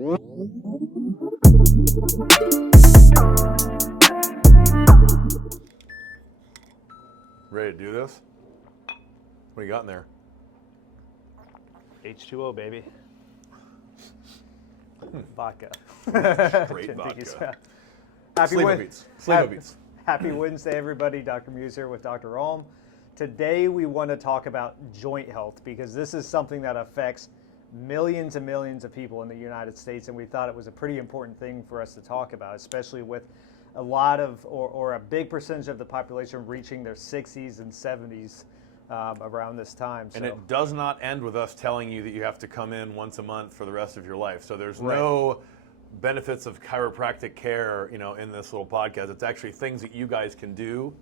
Ready to do this? What do you got in there? H2O, baby. Vodka. Straight vodka. Happy Wednesday, everybody. Dr. Muse here with Dr. Alm. Today we want to talk about joint health because this is something that affects millions and millions of people in the United States, and we thought it was a pretty important thing for us to talk about, especially with a lot of, or a big percentage of the population reaching their 60s and 70s around this time. And it does not end with us telling you that you have to come in once a month for the rest of your life. So there's no benefits of chiropractic care, in this little podcast. It's actually things that you guys can do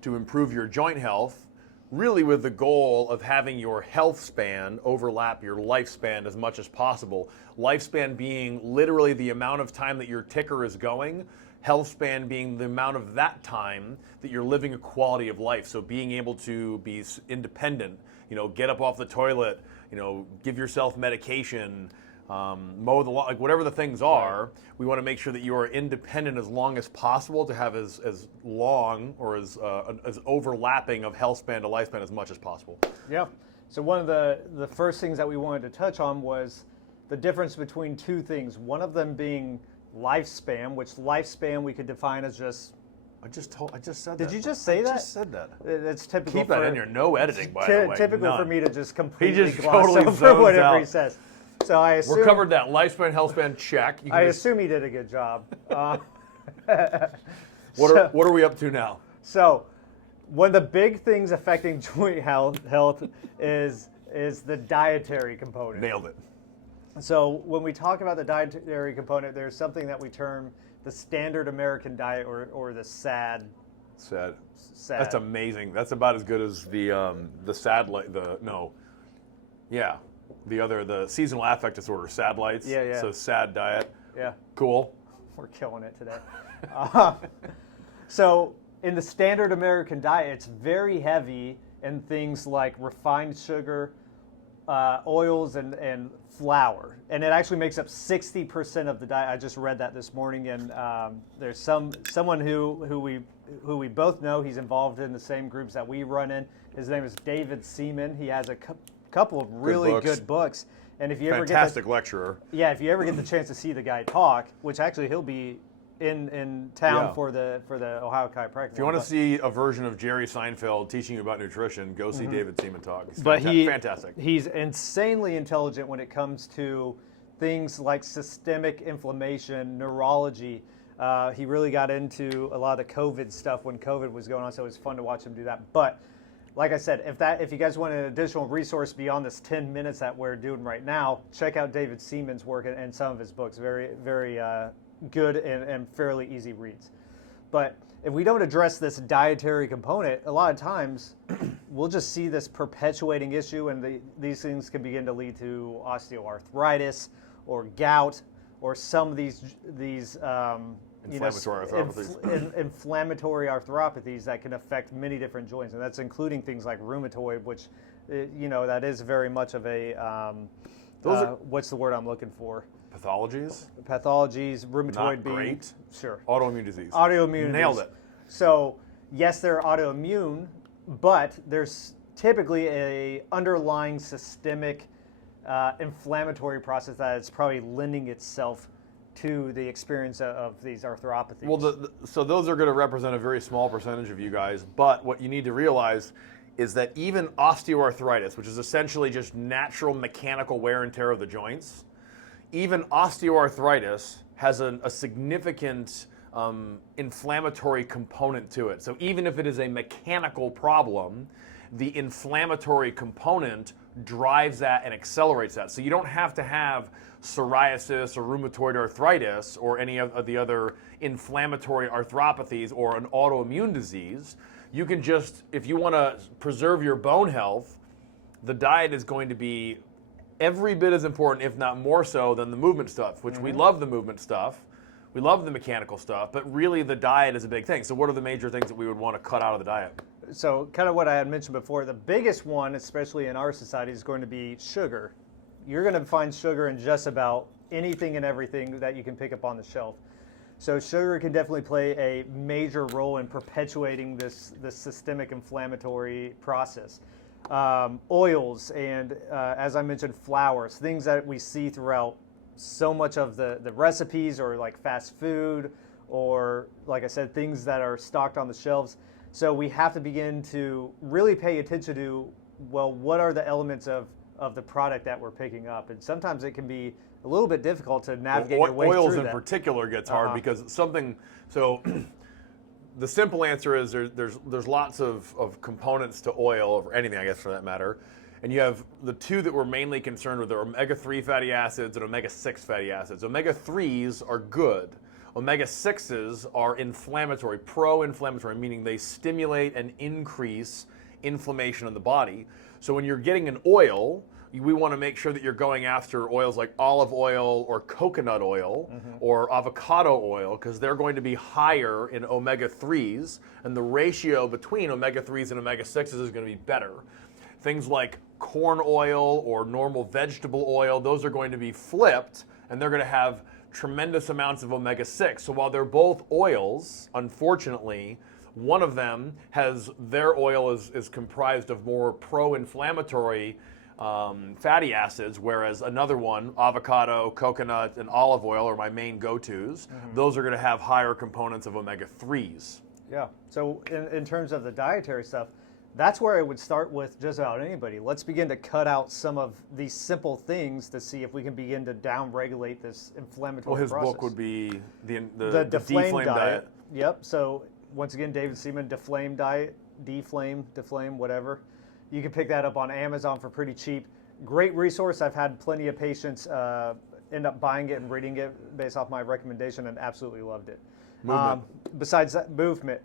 to improve your joint health, really with the goal of having your health span overlap your lifespan as much as possible. Lifespan being literally the amount of time that your ticker is going, health span being the amount of that time that you're living a quality of life. So being able to be independent, get up off the toilet, give yourself medication, mow the lawn, like whatever the things are, we want to make sure that you are independent as long as possible to have as long or as overlapping of health span to lifespan as much as possible. Yeah. So one of the first things that we wanted to touch on was the difference between two things. One of them being lifespan, which lifespan we could define as just. I just said that. Did you just say that? I just said that. It's typical. Keep that in here. No editing, by the way. Typical None. for me to just completely gloss totally over whatever out. he says. So I assume We're covered that lifespan, health span check. I assume he did a good job. What are we up to now? So one of the big things affecting joint health is the dietary component. Nailed it. So when we talk about the dietary component, there's something that we term the standard American diet, or the SAD. SAD. That's amazing. That's about as good as the SAD the seasonal affect disorder, SAD lights. Yeah. So SAD diet. Yeah. Cool. We're killing it today. So in the standard American diet, it's very heavy in things like refined sugar, oils, and flour, and it actually makes up 60% of the diet. I just read that this morning, and there's someone who we both know. He's involved in the same groups that we run in. His name is David Seaman. He has a couple of really good books. And if you ever fantastic lecturer. Yeah, if you ever get the chance to see the guy talk, which actually he'll be in town for the Ohio Chiropractic. If you want to see a version of Jerry Seinfeld teaching you about nutrition, go see David Seaman talk. He's fantastic. He's insanely intelligent when it comes to things like systemic inflammation, neurology. He really got into a lot of the COVID stuff when COVID was going on, so it was fun to watch him do that. But like I said, if you guys want an additional resource beyond this 10 minutes that we're doing right now, check out David Seaman's work and some of his books. Very, very good and fairly easy reads. But if we don't address this dietary component, a lot of times we'll just see this perpetuating issue, and these things can begin to lead to osteoarthritis or gout or some of these inflammatory arthropathies. Inflammatory arthropathies that can affect many different joints, and that's including things like rheumatoid, which that is very much of a what's the word I'm looking for? Pathologies, rheumatoid not being great. Sure. Autoimmune disease. Nailed it. So yes, they're autoimmune, but there's typically a underlying systemic inflammatory process that is probably lending itself to the experience of these arthropathies. Well, so those are going to represent a very small percentage of you guys, but what you need to realize is that even osteoarthritis, which is essentially just natural mechanical wear and tear of the joints, even osteoarthritis has a significant inflammatory component to it. So even if it is a mechanical problem, the inflammatory component drives that and accelerates that. So you don't have to have psoriasis or rheumatoid arthritis or any of the other inflammatory arthropathies or an autoimmune disease. You can just, if you want to preserve your bone health, the diet is going to be every bit as important, if not more so, than the movement stuff, which we love the movement stuff. We love the mechanical stuff, but really the diet is a big thing. So what are the major things that we would want to cut out of the diet? So kind of what I had mentioned before, the biggest one, especially in our society, is going to be sugar. You're going to find sugar in just about anything and everything that you can pick up on the shelf. So sugar can definitely play a major role in perpetuating this systemic inflammatory process. Oils and, as I mentioned, flours, things that we see throughout so much of the recipes, or like fast food, or like I said, things that are stocked on the shelves. So we have to begin to really pay attention to, well, what are the elements of the product that we're picking up? And sometimes it can be a little bit difficult to navigate your way through that. Oils in particular gets hard because something, so the simple answer is there's lots of components to oil, or anything, I guess, for that matter. And you have the two that we're mainly concerned with are omega-3 fatty acids and omega-6 fatty acids. Omega-3s are good. Omega-6s are inflammatory, pro-inflammatory, meaning they stimulate and increase inflammation in the body. So when you're getting an oil, we want to make sure that you're going after oils like olive oil or coconut oil or avocado oil, because they're going to be higher in omega-3s, and the ratio between omega-3s and omega-6s is going to be better. Things like corn oil or normal vegetable oil, those are going to be flipped, and they're going to have tremendous amounts of omega-6. So while they're both oils, unfortunately, one of them has, their oil is comprised of more pro-inflammatory fatty acids, whereas another one, avocado, coconut, and olive oil are my main go-tos. Those are going to have higher components of omega-3s. Yeah. So in terms of the dietary stuff, that's where I would start with just about anybody. Let's begin to cut out some of these simple things to see if we can begin to down-regulate this inflammatory process. Well, his book would be the Deflame Diet. Yep. So once again, David Seaman, Deflame Diet, Deflame, whatever. You can pick that up on Amazon for pretty cheap. Great resource. I've had plenty of patients end up buying it and reading it based off my recommendation, and absolutely loved it. Besides that, movement.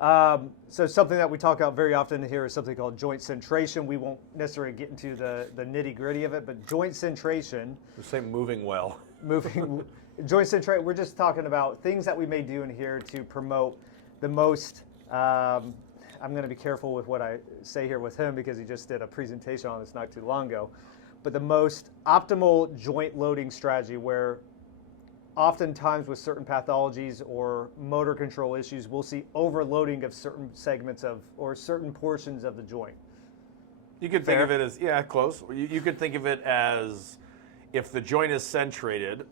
So something that we talk about very often here is something called joint centration. We won't necessarily get into the nitty-gritty of it, but joint centration. Just say moving well. Joint centration, we're just talking about things that we may do in here to promote the most, I'm going to be careful with what I say here with him because he just did a presentation on this not too long ago, but the most optimal joint loading strategy, where oftentimes with certain pathologies or motor control issues, we'll see overloading of certain segments of, or certain portions of the joint. You could think of it as, yeah, close. You could think of it as, if the joint is centrated,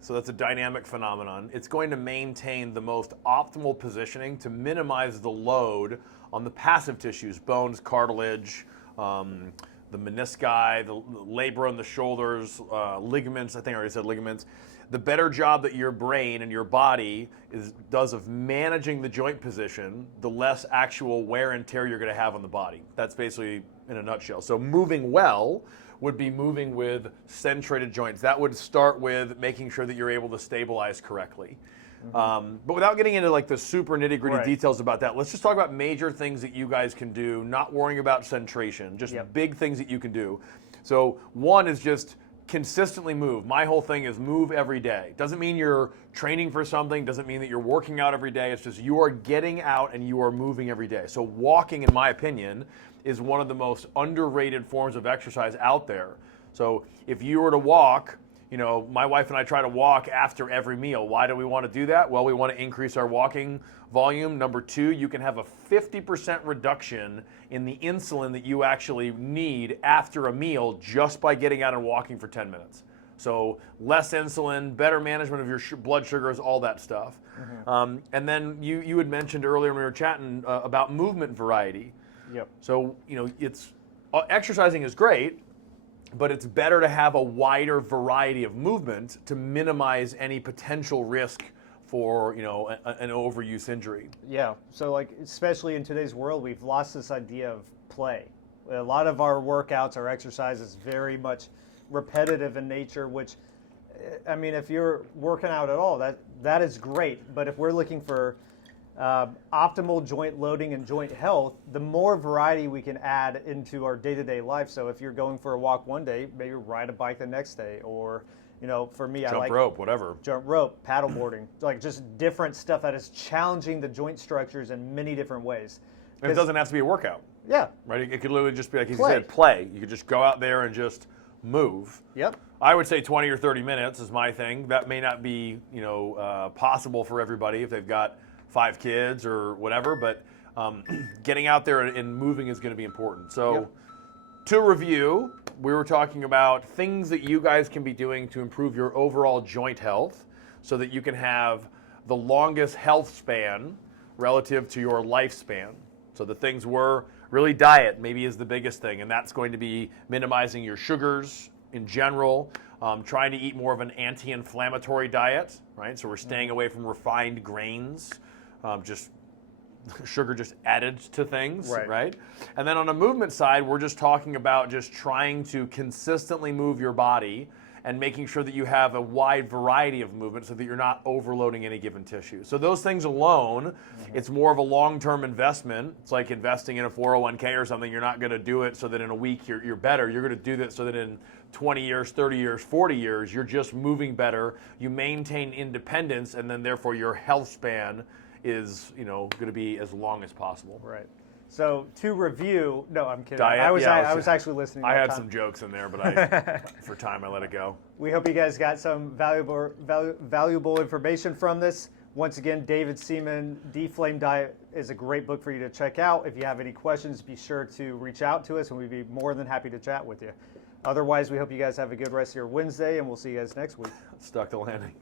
so that's a dynamic phenomenon, it's going to maintain the most optimal positioning to minimize the load on the passive tissues, bones, cartilage, the menisci, the labrum in the shoulders, ligaments. I think I already said ligaments. The better job that your brain and your body does of managing the joint position, the less actual wear and tear you're going to have on the body. That's basically in a nutshell. So moving well would be moving with centrated joints. That would start with making sure that you're able to stabilize correctly. But without getting into like the super nitty-gritty details about that, let's just talk about major things that you guys can do, not worrying about centration, just big things that you can do. So one is just consistently move. My whole thing is move every day. Doesn't mean you're training for something, doesn't mean that you're working out every day. It's just you are getting out and you are moving every day. So walking, in my opinion, is one of the most underrated forms of exercise out there. So if you were to walk, you know, my wife and I try to walk after every meal. Why do we want to do that? Well, we want to increase our walking volume. Number two, you can have a 50% reduction in the insulin that you actually need after a meal just by getting out and walking for 10 minutes. So less insulin, better management of your blood sugars, all that stuff. And then you had mentioned earlier when we were chatting about movement variety. So, you know, it's exercising is great, but it's better to have a wider variety of movement to minimize any potential risk for, you know, an overuse injury. Yeah, so like, especially in today's world, we've lost this idea of play. A lot of our workouts, our exercise is very much repetitive in nature, which, I mean, if you're working out at all, that is great. But if we're looking for optimal joint loading and joint health, the more variety we can add into our day-to-day life. So if you're going for a walk one day, maybe ride a bike the next day, or, you know, for me, I like jump rope, whatever. Jump rope, paddleboarding, like just different stuff that is challenging the joint structures in many different ways. And it doesn't have to be a workout. Yeah. Right? It could literally just be, like you said, play. You could just go out there and just move. Yep. I would say 20 or 30 minutes is my thing. That may not be, possible for everybody if they've got 5 kids or whatever, but getting out there and moving is going to be important. So Yep. to review, we were talking about things that you guys can be doing to improve your overall joint health so that you can have the longest health span relative to your lifespan. So the things were really diet maybe is the biggest thing, and that's going to be minimizing your sugars in general, trying to eat more of an anti-inflammatory diet, right? So we're staying away from refined grains, just sugar just added to things, right? And then on the movement side, we're just talking about just trying to consistently move your body and making sure that you have a wide variety of movement so that you're not overloading any given tissue. So those things alone, it's more of a long-term investment. It's like investing in a 401k or something. You're not gonna do it so that in a week you're better. You're gonna do that so that in 20 years, 30 years, 40 years, you're just moving better. You maintain independence, and then therefore your health span is, gonna be as long as possible. Right. So to review, no, I'm kidding. Diet, I was yeah, actually listening. I that had time. some jokes in there, but for time I let it go. We hope you guys got some valuable information from this. Once again, David Seaman, Deflame Diet is a great book for you to check out. If you have any questions, be sure to reach out to us, and we'd be more than happy to chat with you. Otherwise, we hope you guys have a good rest of your Wednesday, and we'll see you guys next week. Stuck the landing.